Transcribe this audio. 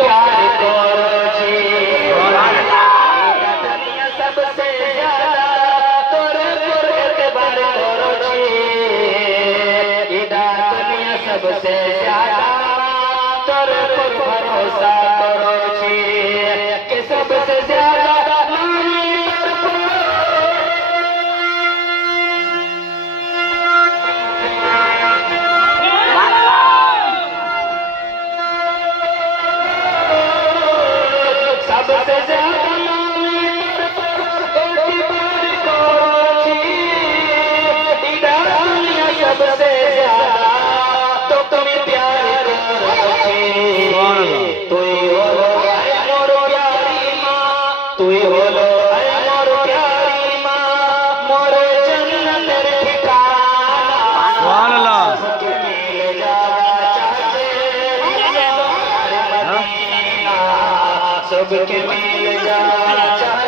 प्यार करो जी सबसे ज्यादा तोरे पर एतबार करो जी दुनिया सबसे ज्यादा तोरे पर भरोसा करो जी कि सबसे ज्यादा सबसे ज्यादा सबसे ज्यादा तो तुम्हें प्यार करो तू ही बोलो मोर प्यारी माँ तू ही बोलो मोर प्यारी माँ मोर जन्नत ठिकाना मिल जाए सबके मिल जाए